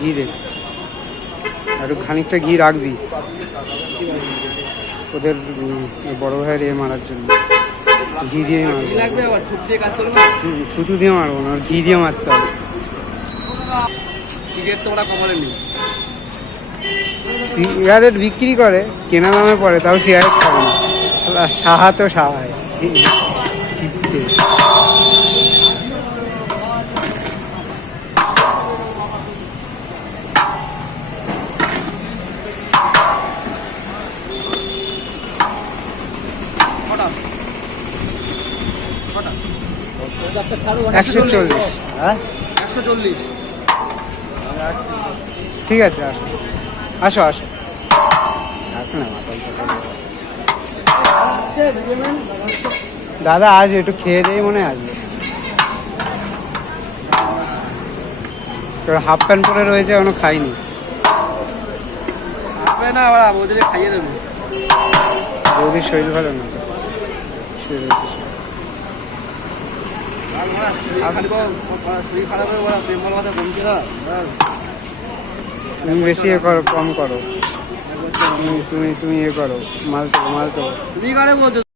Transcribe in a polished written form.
ঘি দে, আর খানিকটা ঘি রাখবি ওদের বড় ভাইয়ের এ মারার জন্য। ঘি দিয়ে মারবো, থুতু দিয়ে মারবো না, ঘি দিয়ে মারতে হবে। সিগারেট বিক্রি করে, কেনা দামে পড়ে, তাও সিগারেট খাবে না। সাহা তো সাহায়। একশো চল্লিশ। হ্যাঁ 140। ঠিক আছে, আসো আসো আসো। দাদা আজ একটু খেয়ে দেয় মনে আসবে। তোর হাফ প্যান্ট পরে রয়েছে, এখনো খাইনি। না, ওদের খাইয়ে দেবো। বৌদির শরীর ভালো না, শরীর তুমি বেশি এ করো, কম করো। তুমি এ করো, মাল তো তুমি কারে বলছো?